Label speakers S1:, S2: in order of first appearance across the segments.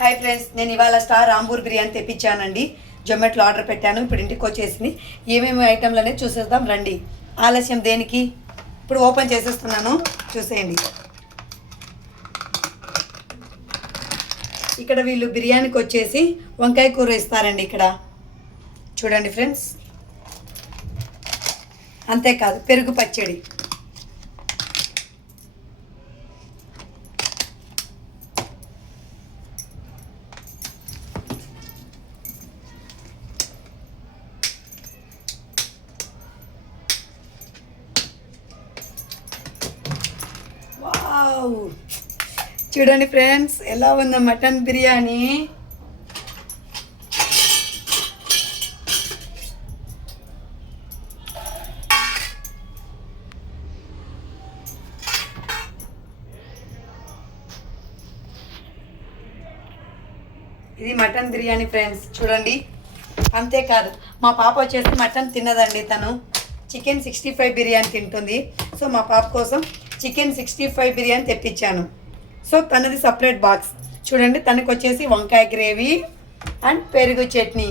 S1: Hi friends నేను ఇవాళ star రాంబూర్ బిర్యానీ తెప్పించానండి. జొమాటోలో ఆర్డర్ పెట్టాను. ఇప్పుడు ఇంటికి వచ్చేసింది. ఏమేమి ఐటెంలు అనేది చూసేద్దాం రండి. ఆలస్యం దేనికి? ఇప్పుడు ఓపెన్ చేసేస్తున్నాను. చూసేయండి. ఇక్కడ వీళ్ళు బిర్యానీకి వచ్చేసి వంకాయ కూర ఇస్తారండి ఇక్కడ. చూడండి ఫ్రెండ్స్ అంతేకాదు పెరుగు పచ్చడి. వావ్. చూడండి ఫ్రెండ్స్ ఎలా ఉందో మటన్ బిర్యానీ? ఇది మటన్ బిర్యానీ ఫ్రెండ్స్ చూడండి. అంతేకాదు మా పాప వచ్చేసి మటన్ తిన్నదండి తను. చికెన్ సిక్స్టీ ఫైవ్ బిర్యానీ తింటుంది. సో మా పాప కోసం చికెన్ సిక్స్టీ ఫైవ్ బిర్యానీ తెప్పించాను. సో తనది సపరేట్ బాక్స్. చూడండి తనకు వచ్చేసి వంకాయ గ్రేవీ అండ్ పెరుగు చట్నీ.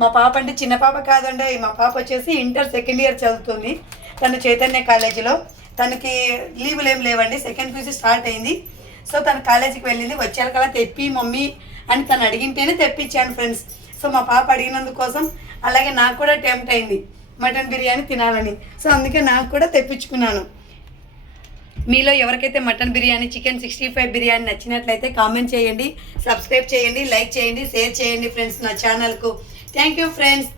S1: మా పాప అంటే చిన్న పాప కాదండి. మా పాప వచ్చేసి ఇంటర్ సెకండ్ ఇయర్ చదువుతుంది. తను చైతన్య కాలేజీలో. తనకి లీవులు ఏం లేవండి. సెకండ్ క్యూసి స్టార్ట్ అయింది. సో తను కాలేజీకి వెళ్ళింది. వచ్చారు కదా తెప్పి మమ్మీ అని తను అడిగింటేనే తెప్పించాను ఫ్రెండ్స్. సో మా పాప అడిగినందుకోసం అలాగే నాకు కూడా టెంప్ట్ అయింది. మటన్ బిర్యానీ తినాలని. సో అందుకే నాకు కూడా తెప్పించుకున్నాను. మీలో ఎవరికైతే mutton biryani chicken sixty five biryani నచ్చినట్లయితే కామెంట్ చేయండి సబ్స్క్రైబ్ చేయండి లైక్ చేయండి షేర్ చేయండి ఫ్రెండ్స్ నా ఛానల్కు. Thank you friends